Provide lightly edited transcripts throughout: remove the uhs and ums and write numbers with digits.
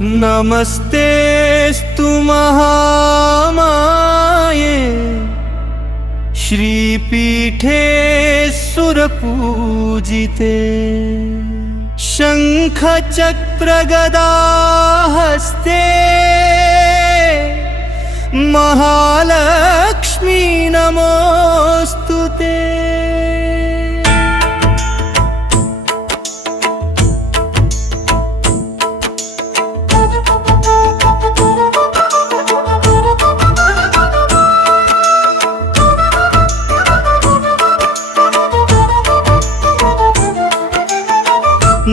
नमस्तेस्तु महामाये श्रीपीठे सुरपूजिते शङ्खचक्रगदाहस्ते महालक्ष्मी नमोस्तुते।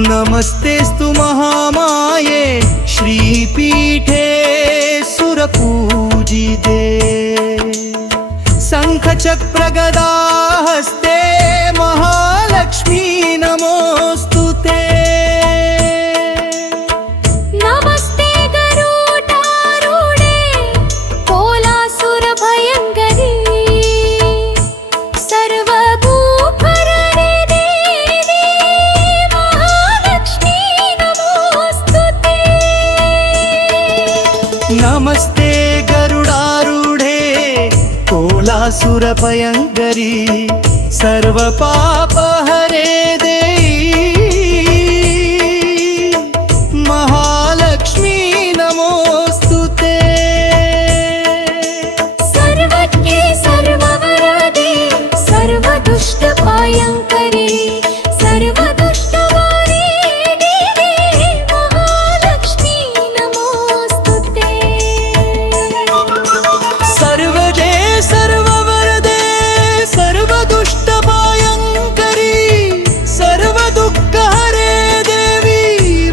नमस्तेस्तु महामाये श्रीपीठे सुरपूजिते शङ्खचक्रगदाहस्ते महालक्ष्मी नमोस्तुते। नमस्ते गरुडारूढे कोलासुरभयङ्करी सर्वभूभरणे देवी महालक्ष्मी नमोस्तुते। नमस्ते गरुडारूढे कोलासुरभयङ्करी सर्वपापहरे देवी महालक्ष्मी नमोस्तुते। सर्वज्ञे सर्ववरदे सर्वदुष्टभयङ्करी सर्वदुष्टवारे देवी महालक्ष्मी नमोस्तुते। सर्वजय सर्ववरदे सर्वदुष्टभयङ्करी सर्वदुःखहरे देवी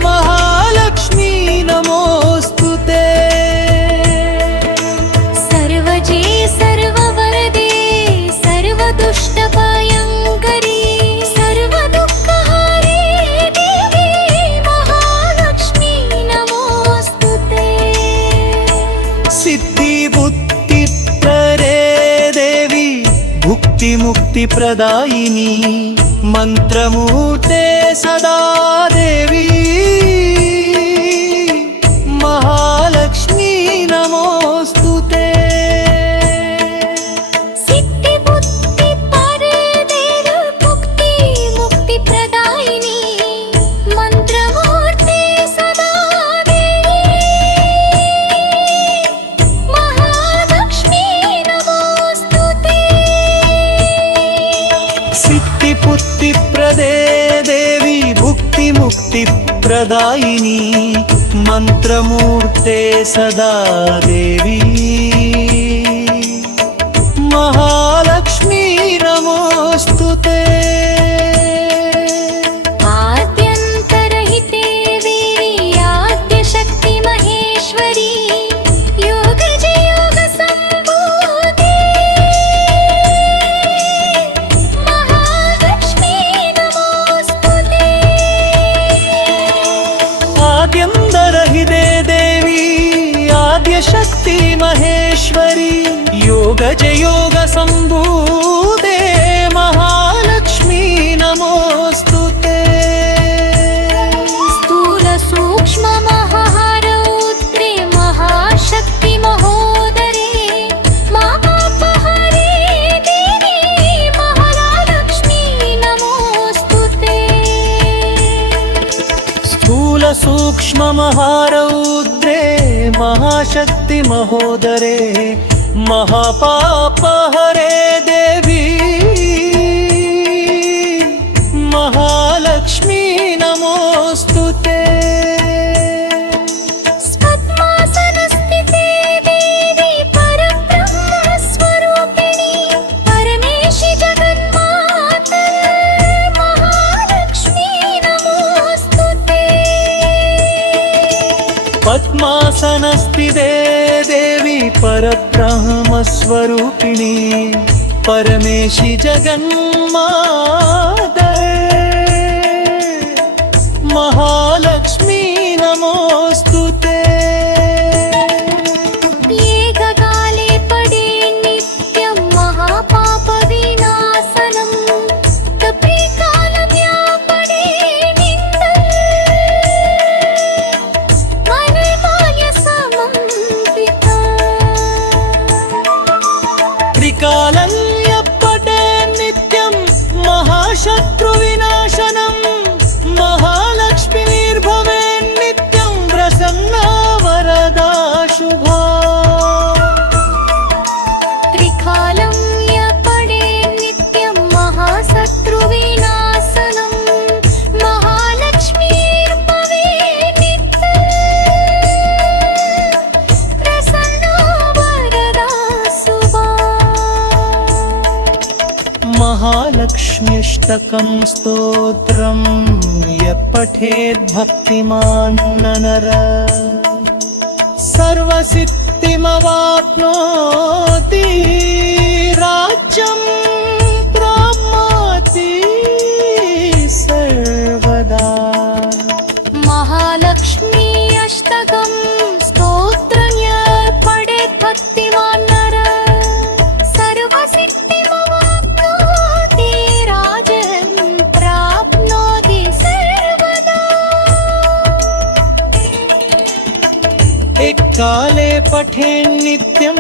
महालक्ष्मी नमोस्तुते। सर्वजे सर्ववरदे सर्वदुष्टभयङ्करी सर्वदुःखहरे देवी महालक्ष्मी नमोस्तुते। सिद्धिबुद्धिप्रदे देवी भुक्तिमुक्तिप्रदायिनी मन्त्रमूर्ते सदा देवी महालक्ष्मी नमोस्तुते। सिद्धिबुद्धिपरे देवी भुक्तिमुक्तिप्रदायिनी मन्त्रमूर्ते सदा देवी महालक्ष्मी नमोस्तुते। सिद्धिबुद्धिप्रदे देवी भुक्तिमुक्तिप्रदायिनी मन्त्रमूर्ते सदा देवी महालक्ष्मी नमोस्तुते। आद्यन्तरहिते देवी आद्यशक्ति महेश्वरी योगजयोगसम्भूते महालक्ष्मी नमोस्तुते। आद्यन्तरहिते देवी आद्यशक्ति महेश्वरी योगजयोगसम्भूते महालक्ष्मी नमोस्तुते। स्थूलसूक्ष्ममहारौद्रे महाशक्ति महोदरे महापहरे देवी महालक्ष्मी नमोस्तुते। स्थूलसूक्ष्ममहारौद्रे महाशक्ति महोदरे महापापहरे देवी महालक्ष्मी नमोस्तुते। पद्मासनस्थिते देवी परब्रह्मस्वरूपिणी परमेशि जगन्माता महालक्ष्मी नमोस्तुते। पद्मासनस्थिते देवी परब्रह्मस्वरूपिणी परमेशि जगन्माता महालक्ष्मी नमोस्तुते। एककाले पडे नित्यं महापापविनाशनं तप्रिकालं या पडे निन्दन् अष्टकं स्तोत्रं यः पठेत् भक्तिमान् नर सर्वसिद्धिमवाप्नोति राज्यं प्राप्नोति सर्वदा। महालक्ष्मी अष्टकं स्तोत्रं यः पठेत् भक्तिमान् नर सर्वसिद्धिमवाप्नोति राज्यं प्राप्नोति सर्वदा। काले पठेन् नित्यं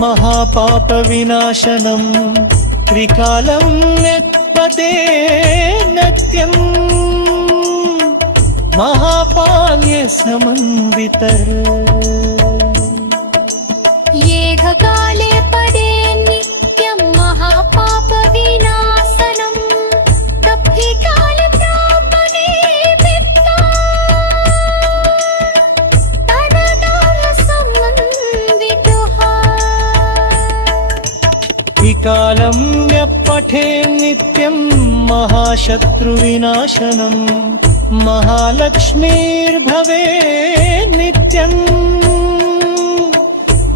महापापविनाशनं त्रिकालं यत्पदे नित्यं महापाल्यसमन्वितः। एककाले पठे नित्यं महापापविनाशनं तद्विकाले प्रापणे त्रिकालं यः पठेन् नित्यं महाशत्रुविनाशनं महालक्ष्मीर्भवेत् नित्यं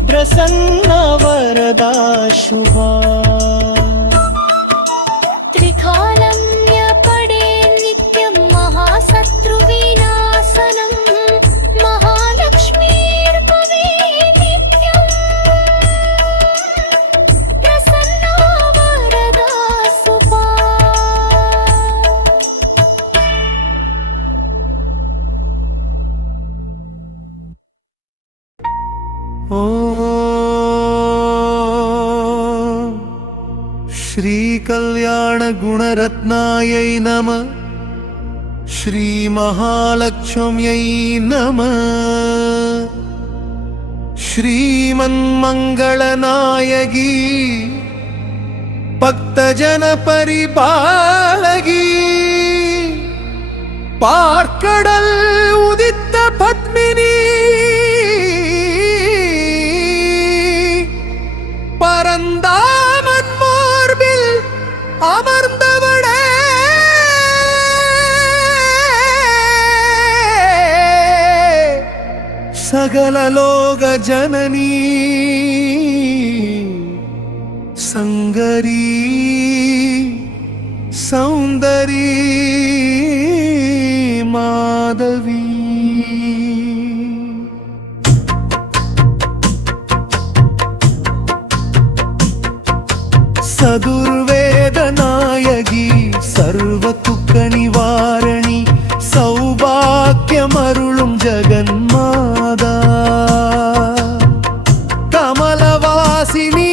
प्रसन्ना वरदा शुभा। त्रिकालं यः पठे नित्यं महाशत्रुविनाशनं महालक्ष्मीर्भवेत् नित्यं प्रसन्ना वरदा शुभा। श्रीकल्याणगुणरत्नायै नमः। श्रीमहालक्ष्म्यै नमः। श्रीमन्मङ्गलनायकी भक्तजनपरिपालकी पार्कडल उदित पद्मिनी பரந்தாமன் மார்பில் அமர்ந்தவளே சகல லோக ஜனனி சங்கரி சௌந்தரி மாதவி सदुर्वेदनायकी सर्वदुःखनिवारणी सौभाग्यमरुळुं जगन्माता कमलवासिनी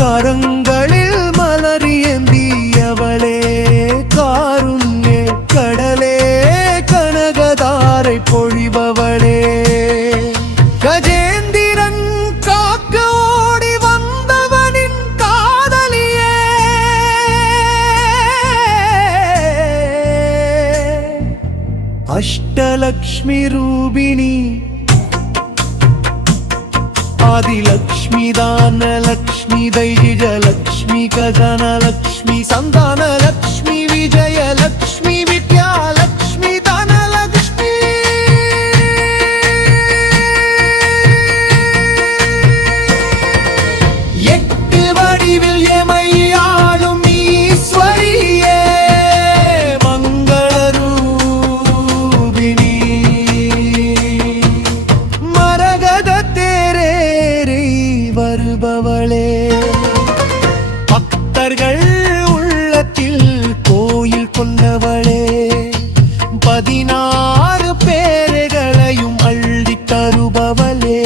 करंगळिल मलरियेந்தியவளே कारुण्य கடலே கனகதாரை பொழிபவளே கஜேந்திரன் காக்க ஓடி வந்தவனின் காதலியே அஷ்டலக்ஷ்மி ரூபிணி आदिलक्ष्मी दानलक्ष्मी दैजलक्ष्मी खजानलक्ष्मी संतानलक्ष्मी विजयलक्ष्मी विद्यालक्ष्मी दानलक्ष्मी எட்டு வடிவில் எமை ஆளும் ஈஸ்வரியே மங்களரூபிணி மரகத தேரேறி வருபவளே பக்தர்கள் உள்ளத்தில் கோயில் கொண்டவளே 16 பேர்களையும் அள்ளி தருபவளே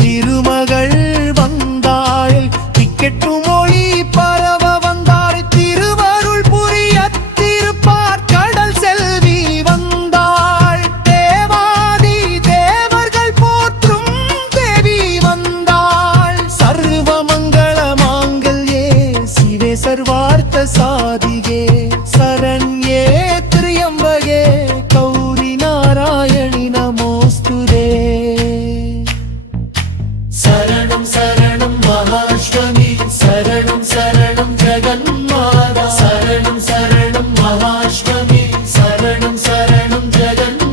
திருமகள் வந்தாள் திக்கெட்டு மொழி பரவ வந்தாள் திருவருள் புரிய திருப்பார் கடல் செல்வி வந்தாள் தேவாதி தேவர்கள் போற்றும் தேவி வந்தாள் சர்வ மங்கள மாங்கல்யே சிவே జగన్మాత శరణం శరణం మహాశ్వమి శరణం శరణం జగన్